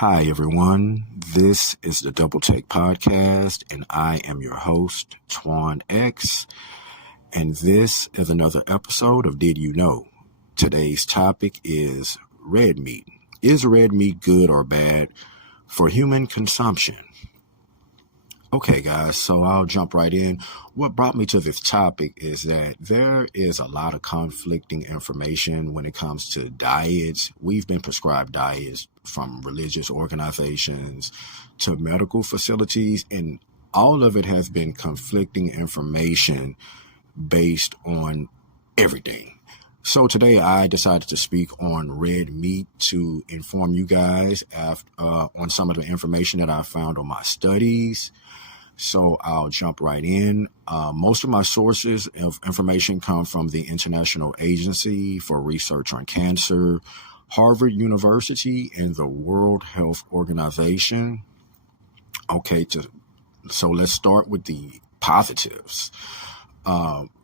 Hi, everyone. This is the Double Take Podcast, and I am your host, Twaun X. And this is another episode of Did You Know? Today's topic is red meat. Is red meat good or bad for human consumption? Okay, guys, so I'll jump right in. What brought me to this topic is that there is a lot of conflicting information when it comes to diets. We've been prescribed diets from religious organizations to medical facilities, and all of it has been conflicting information based on everything. So today I decided to speak on red meat to inform you guys on some of the information that I found on my studies. So I'll jump right in. Most of my sources of information come from the International Agency for Research on Cancer, Harvard University, and the World Health Organization. Okay, so let's start with the positives.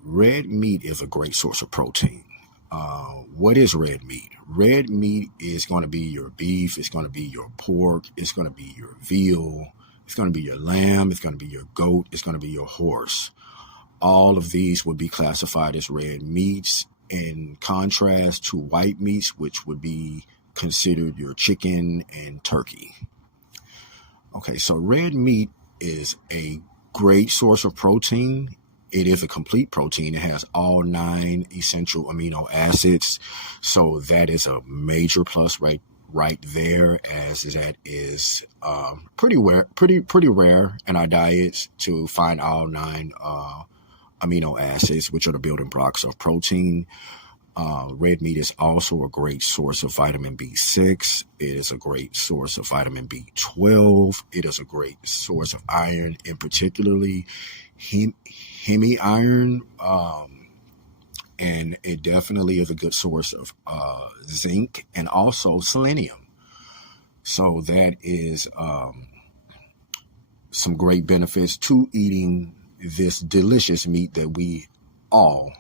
Red meat is a great source of protein. What is red meat? Red meat is going to be your beef, it's going to be your pork, it's going to be your veal, it's going to be your lamb, it's going to be your goat, it's going to be your horse. All of these would be classified as red meats, in contrast to white meats, which would be considered your chicken and turkey. Okay, so red meat is a great source of protein. It is a complete protein. It has all 9 essential amino acids. So that is a major plus right there, as that is pretty rare in our diets to find all 9 amino acids, which are the building blocks of protein. Red meat is also a great source of vitamin B6. It is a great source of vitamin B12. It is a great source of iron, and particularly hemi iron. And it definitely is a good source of zinc and also selenium. So that is some great benefits to eating this delicious meat that we all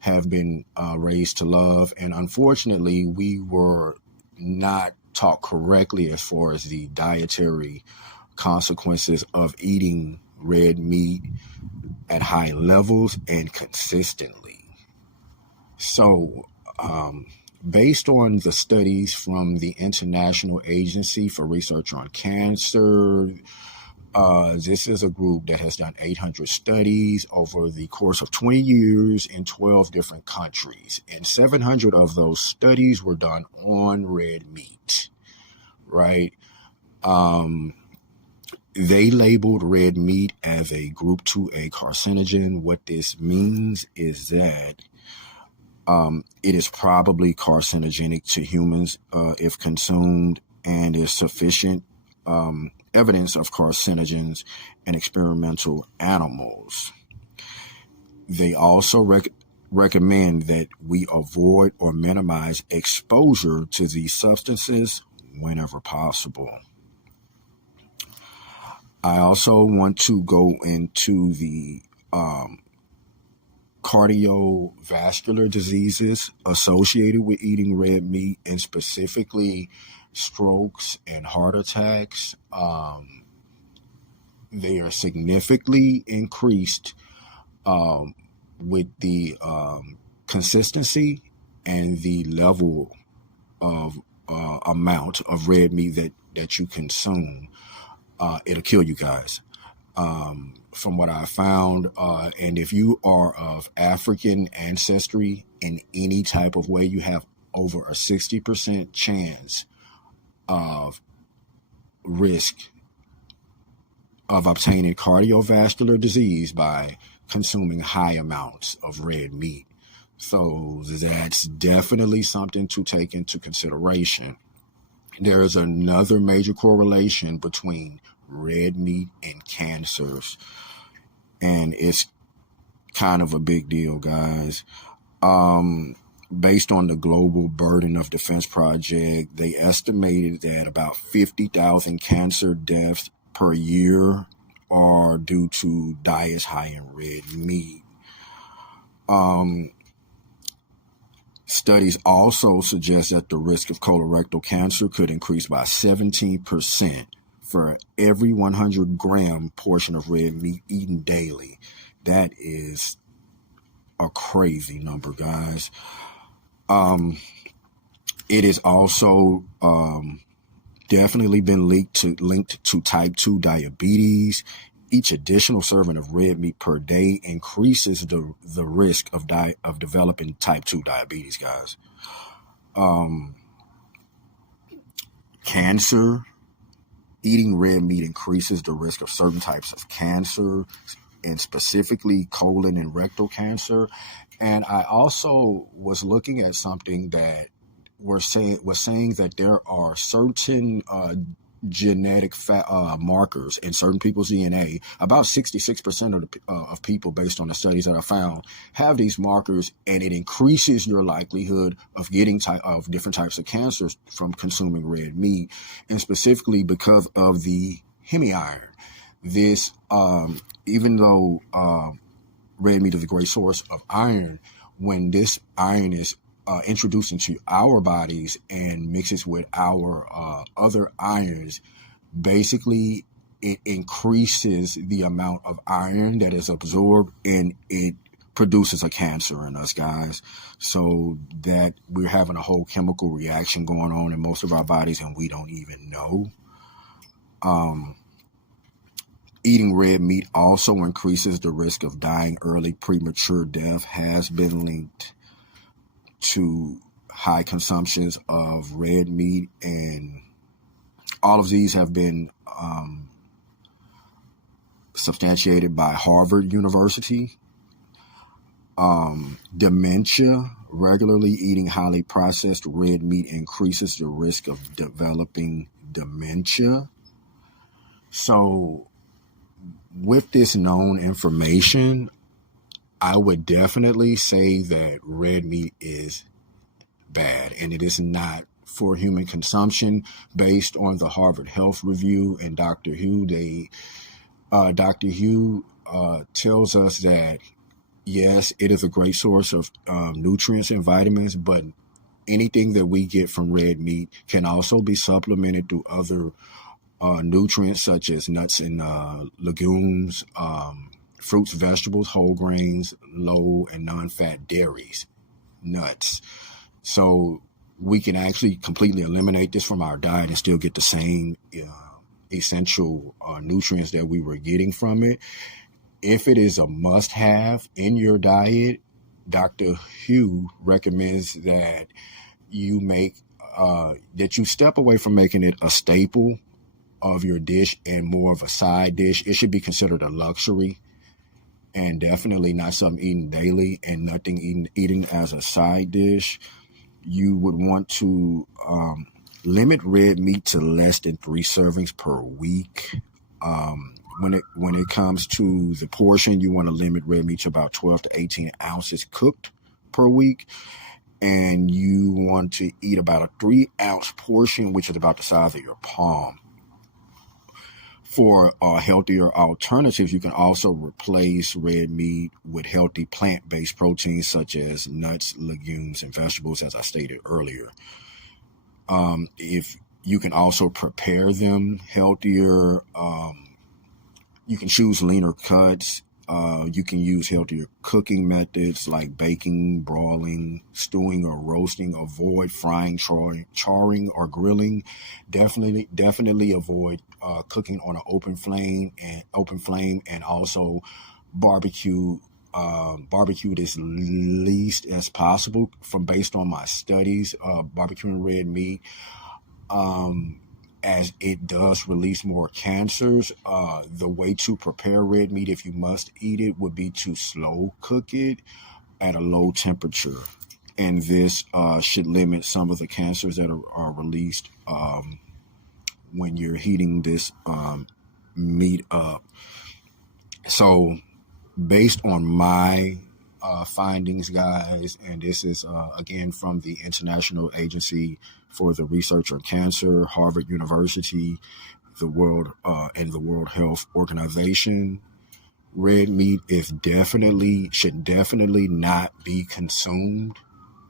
have been raised to love. And unfortunately, we were not taught correctly as far as the dietary consequences of eating red meat at high levels and consistently. So, based on the studies from the International Agency for Research on Cancer, this is a group that has done 800 studies over the course of 20 years in 12 different countries. And 700 of those studies were done on red meat, right? They labeled red meat as a group 2A carcinogen. What this means is that it is probably carcinogenic to humans if consumed, and is sufficient evidence of carcinogens in experimental animals. They also recommend that we avoid or minimize exposure to these substances whenever possible. I also want to go into the cardiovascular diseases associated with eating red meat, and specifically strokes and heart attacks. They are significantly increased with the consistency and the level of amount of red meat that you consume. It'll kill you guys. From what I found, and if you are of African ancestry in any type of way, you have over a 60% chance of risk of obtaining cardiovascular disease by consuming high amounts of red meat. So that's definitely something to take into consideration. There is another major correlation between red meat and cancers, and it's kind of a big deal, guys. Based on the Global Burden of Defense Project, they estimated that about 50,000 cancer deaths per year are due to diets high in red meat. Studies also suggest that the risk of colorectal cancer could increase by 17% for every 100-gram portion of red meat eaten daily. That is a crazy number, guys. It is also definitely been linked to type 2 diabetes. Each additional serving of red meat per day increases the risk of developing type 2 diabetes, guys. Cancer. Eating red meat increases the risk of certain types of cancer, and specifically colon and rectal cancer. And I also was looking at something that was saying that there are certain genetic markers in certain people's DNA. About 66% of people, based on the studies that I found, have these markers, and it increases your likelihood of getting different types of cancers from consuming red meat, and specifically because of the hemiiron. This, even though red meat is a great source of iron, when this iron is introduced into our bodies and mixes with our other irons, basically it increases the amount of iron that is absorbed, and it produces a cancer in us, guys. So that we're having a whole chemical reaction going on in most of our bodies, and we don't even know. Eating red meat also increases the risk of dying early. Premature death has been linked to high consumptions of red meat, and all of these have been substantiated by Harvard University. Dementia. Regularly eating highly processed red meat increases the risk of developing dementia. So with this known information, I would definitely say that red meat is bad, and it is not for human consumption. Based on the Harvard Health Review and Dr. Hugh, Dr. Hugh tells us that yes, it is a great source of nutrients and vitamins, but anything that we get from red meat can also be supplemented through other nutrients such as nuts and legumes, fruits, vegetables, whole grains, low and non-fat dairies, nuts. So we can actually completely eliminate this from our diet and still get the same essential nutrients that we were getting from it. If it is a must-have in your diet, Dr. Hugh recommends that you step away from making it a staple of your dish and more of a side dish. It should be considered a luxury, and definitely not something eaten daily, and nothing eating as a side dish. You would want to limit red meat to less than 3 servings per week. When it comes to the portion, you want to limit red meat to about 12 to 18 ounces cooked per week. And you want to eat about a 3-ounce portion, which is about the size of your palm. For healthier alternatives, you can also replace red meat with healthy plant-based proteins such as nuts, legumes, and vegetables, as I stated earlier. If you can also prepare them healthier, you can choose leaner cuts. You can use healthier cooking methods like baking, broiling, stewing, or roasting. Avoid frying, charring, or grilling. Definitely avoid cooking on an open flame, and also barbecue this least as possible. Based on my studies, barbecuing red meat, as it does release more cancers. The way to prepare red meat, if you must eat it, would be to slow cook it at a low temperature. And this should limit some of the cancers that are released when you're heating this meat up. So based on my findings, guys, and this is again from the International Agency for the Research on Cancer, Harvard University, the World Health Organization. Red meat should definitely not be consumed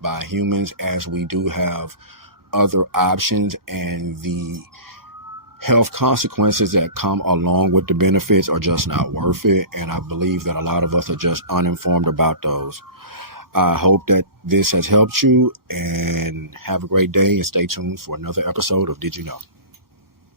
by humans, as we do have other options, and the health consequences that come along with the benefits are just not worth it. And I believe that a lot of us are just uninformed about those. I hope that this has helped you, and have a great day, and stay tuned for another episode of Did You Know?